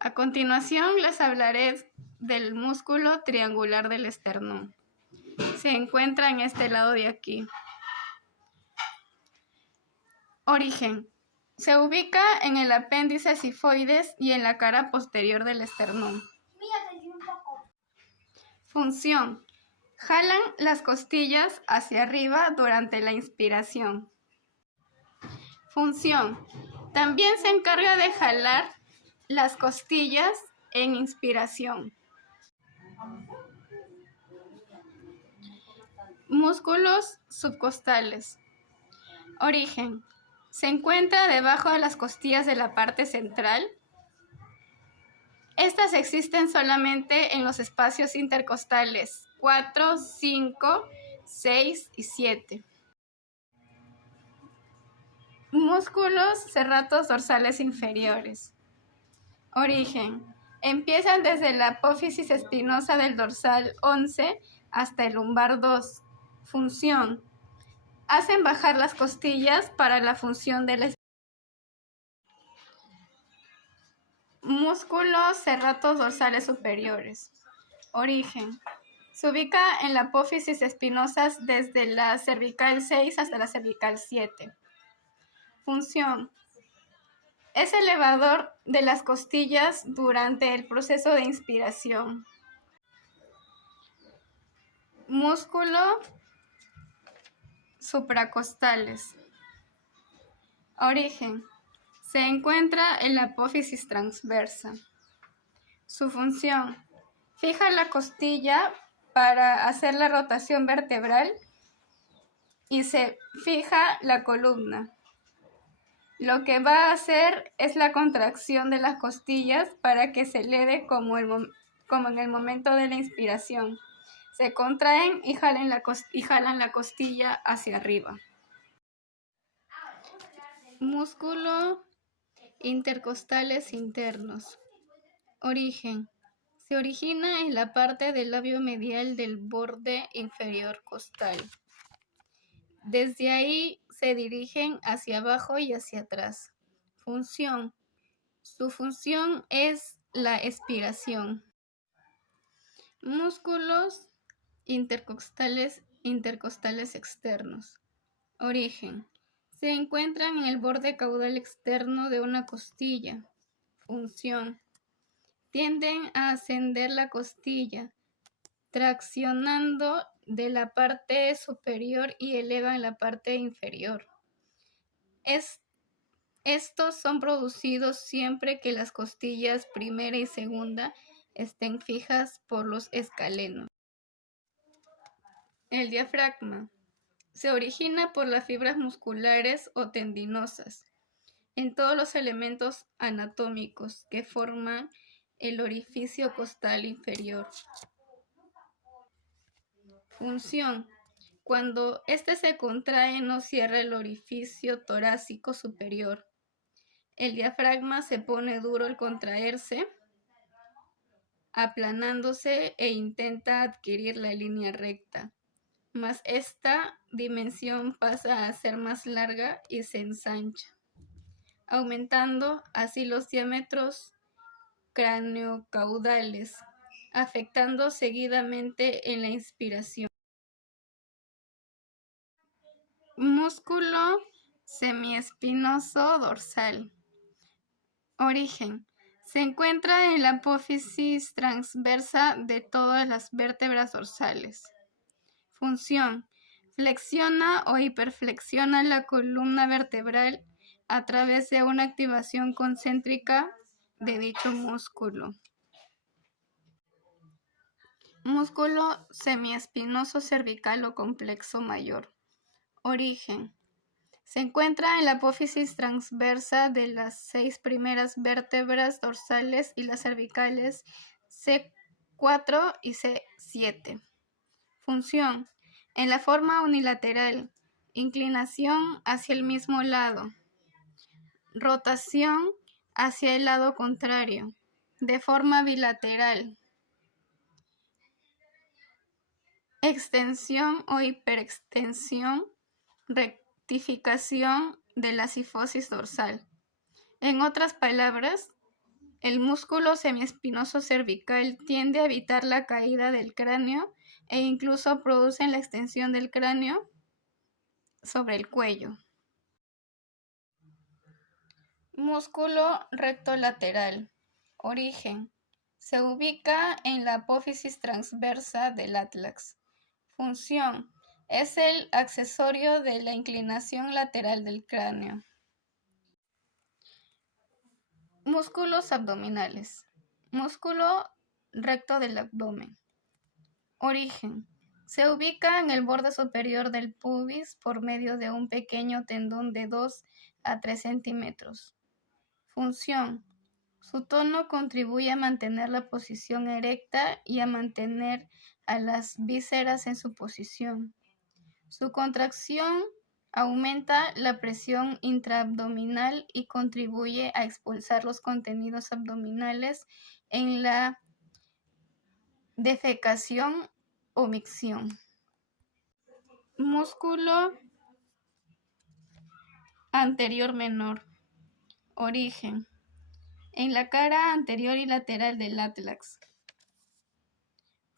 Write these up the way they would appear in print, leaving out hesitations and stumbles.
A continuación les hablaré del músculo triangular del esternón. Se encuentra en este lado de aquí. Origen. Se ubica en el apéndice sifoides y en la cara posterior del esternón. Función. Jalan las costillas hacia arriba durante la inspiración. Función. También se encarga de jalar las costillas en inspiración. Músculos subcostales. Origen. Se encuentra debajo de las costillas de la parte central. Estas existen solamente en los espacios intercostales 4, 5, 6 y 7. Músculos serratos dorsales inferiores. Origen. Empiezan desde la apófisis espinosa del dorsal 11 hasta el lumbar 2. Función. Hacen bajar las costillas para la función de la Músculos serratos dorsales superiores. Origen. Se ubica en la apófisis espinosas desde la cervical 6 hasta la cervical 7. Función. Es elevador de las costillas durante el proceso de inspiración. Músculo supracostales. Origen. Se encuentra en la apófisis transversa. Su función. Fija la costilla para hacer la rotación vertebral y se fija la columna. Lo que va a hacer es la contracción de las costillas para que se eleve como en el momento de la inspiración. Se contraen y jalan la costilla hacia arriba. Músculo intercostales internos. Origen. Se origina en la parte del labio medial del borde inferior costal. Desde ahí se dirigen hacia abajo y hacia atrás. Función. Su función es la expiración. Músculos intercostales externos. Origen. Se encuentran en el borde caudal externo de una costilla. Función. Tienden a ascender la costilla, traccionando de la parte superior y elevan la parte inferior. Estos son producidos siempre que las costillas primera y segunda estén fijas por los escalenos. El diafragma. Se origina por las fibras musculares o tendinosas en todos los elementos anatómicos que forman el orificio costal inferior. Función. Cuando éste se contrae no cierra el orificio torácico superior. El diafragma se pone duro al contraerse, aplanándose e intenta adquirir la línea recta, mas esta dimensión pasa a ser más larga y se ensancha, aumentando así los diámetros craneocaudales, afectando seguidamente en la inspiración. Músculo semiespinoso dorsal. Origen. Se encuentra en la apófisis transversa de todas las vértebras dorsales. Función. Flexiona o hiperflexiona la columna vertebral a través de una activación concéntrica de dicho músculo. Músculo semiespinoso cervical o complexo mayor. Origen. Se encuentra en la apófisis transversa de las 6 primeras vértebras dorsales y las cervicales C4 y C7. Función. En la forma unilateral. Inclinación hacia el mismo lado. Rotación hacia el lado contrario. De forma bilateral. Extensión o hiperextensión. Rectificación de la cifosis dorsal. En otras palabras, El músculo semiespinoso cervical tiende a evitar la caída del cráneo e incluso producen la extensión del cráneo sobre el cuello. Músculo recto lateral. Origen. Se ubica en la apófisis transversa del atlas. Función. Es el accesorio de la inclinación lateral del cráneo. Músculos abdominales. Músculo recto del abdomen. Origen. Se ubica en el borde superior del pubis por medio de un pequeño tendón de 2 a 3 centímetros. Función. Su tono contribuye a mantener la posición erecta y a mantener a las vísceras en su posición. Su contracción aumenta la presión intraabdominal y contribuye a expulsar los contenidos abdominales en la defecación o micción. Músculo anterior menor. Origen. En la cara anterior y lateral del atlas.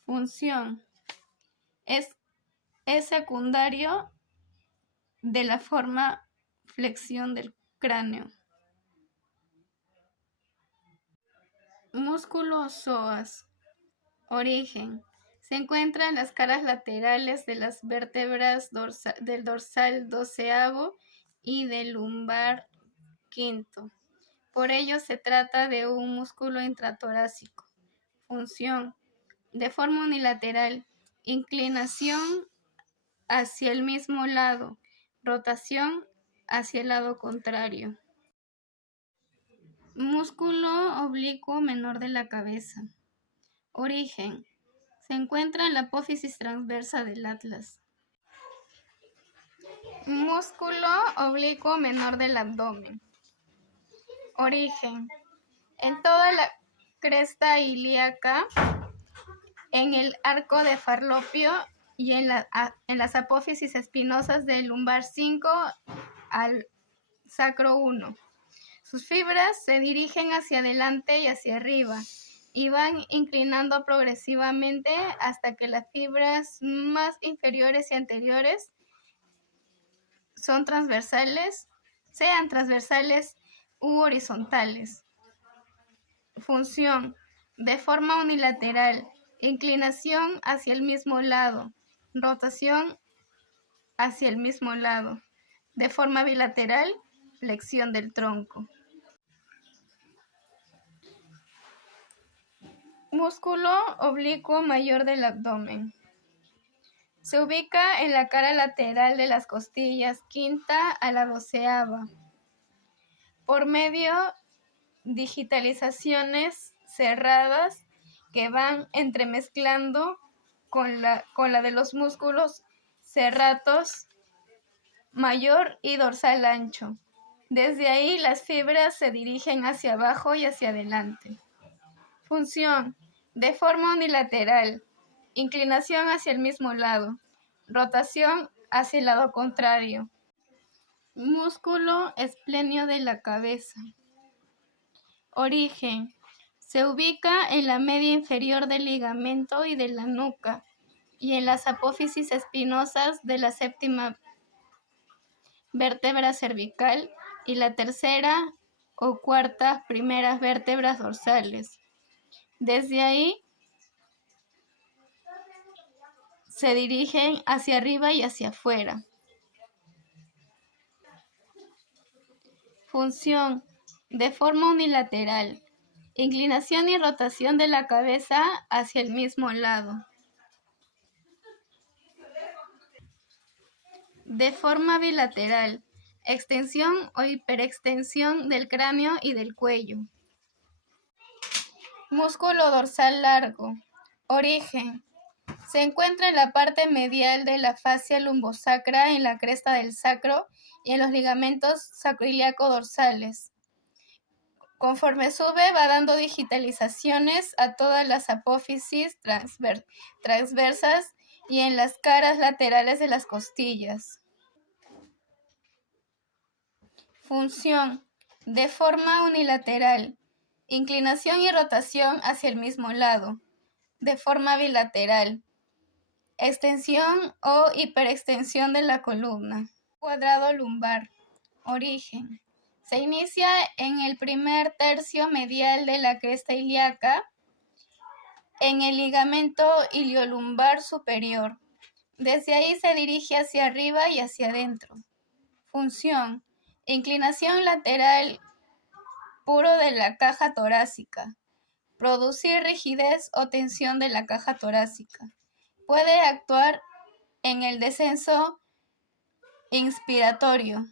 Función. Es secundario de la forma flexión del cráneo. Músculo psoas. Origen. Se encuentra en las caras laterales de las vértebras del dorsal doceavo y del lumbar quinto. Por ello se trata de un músculo intratorácico. Función. De forma unilateral. Inclinación hacia el mismo lado. Rotación hacia el lado contrario. Músculo oblicuo menor de la cabeza. Origen. Se encuentra en la apófisis transversa del atlas. Músculo oblicuo menor del abdomen. Origen. En toda la cresta ilíaca, en el arco de Falopio y en las apófisis espinosas del lumbar 5 al sacro 1. Sus fibras se dirigen hacia adelante y hacia arriba y van inclinando progresivamente hasta que las fibras más inferiores y anteriores sean transversales u horizontales. Función. De forma unilateral. Inclinación hacia el mismo lado. Rotación hacia el mismo lado. De forma bilateral. Flexión del tronco. Músculo oblicuo mayor del abdomen. Se ubica en la cara lateral de las costillas quinta a la doceava. Por medio digitalizaciones cerradas que van entremezclando con la de los músculos serratos mayor y dorsal ancho. Desde ahí las fibras se dirigen hacia abajo y hacia adelante. Función. De forma unilateral. Inclinación hacia el mismo lado. Rotación hacia el lado contrario. Músculo esplenio de la cabeza. Origen. Se ubica en la media inferior del ligamento y de la nuca y en las apófisis espinosas de la séptima vértebra cervical y la tercera o cuarta primeras vértebras dorsales. Desde ahí se dirigen hacia arriba y hacia afuera. Función. De forma unilateral. Inclinación y rotación de la cabeza hacia el mismo lado. De forma bilateral. Extensión o hiperextensión del cráneo y del cuello. Músculo dorsal largo. Origen. Se encuentra en la parte medial de la fascia lumbosacra, en la cresta del sacro y en los ligamentos sacroiliaco-dorsales. Conforme sube, va dando digitalizaciones a todas las apófisis transversas y en las caras laterales de las costillas. Función. De forma unilateral. inclinación y rotación hacia el mismo lado, de forma bilateral, extensión o hiperextensión de la columna, cuadrado lumbar, origen. Se inicia en el primer tercio medial de la cresta ilíaca, en el ligamento iliolumbar superior. Desde ahí se dirige hacia arriba y hacia adentro. Función: inclinación lateral puro de la caja torácica. Producir rigidez o tensión de la caja torácica. Puede actuar en el descenso inspiratorio.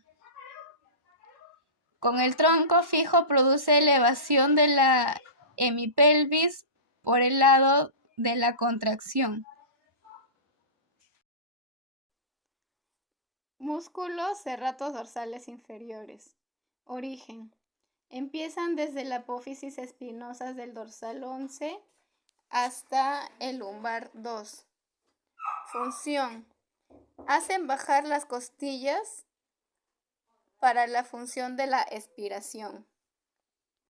Con el tronco fijo produce elevación de la hemipelvis por el lado de la contracción. Músculos serratos dorsales inferiores. Origen: empiezan desde la apófisis espinosas del dorsal 11 hasta el lumbar 2. Función: hacen bajar las costillas para la función de la expiración.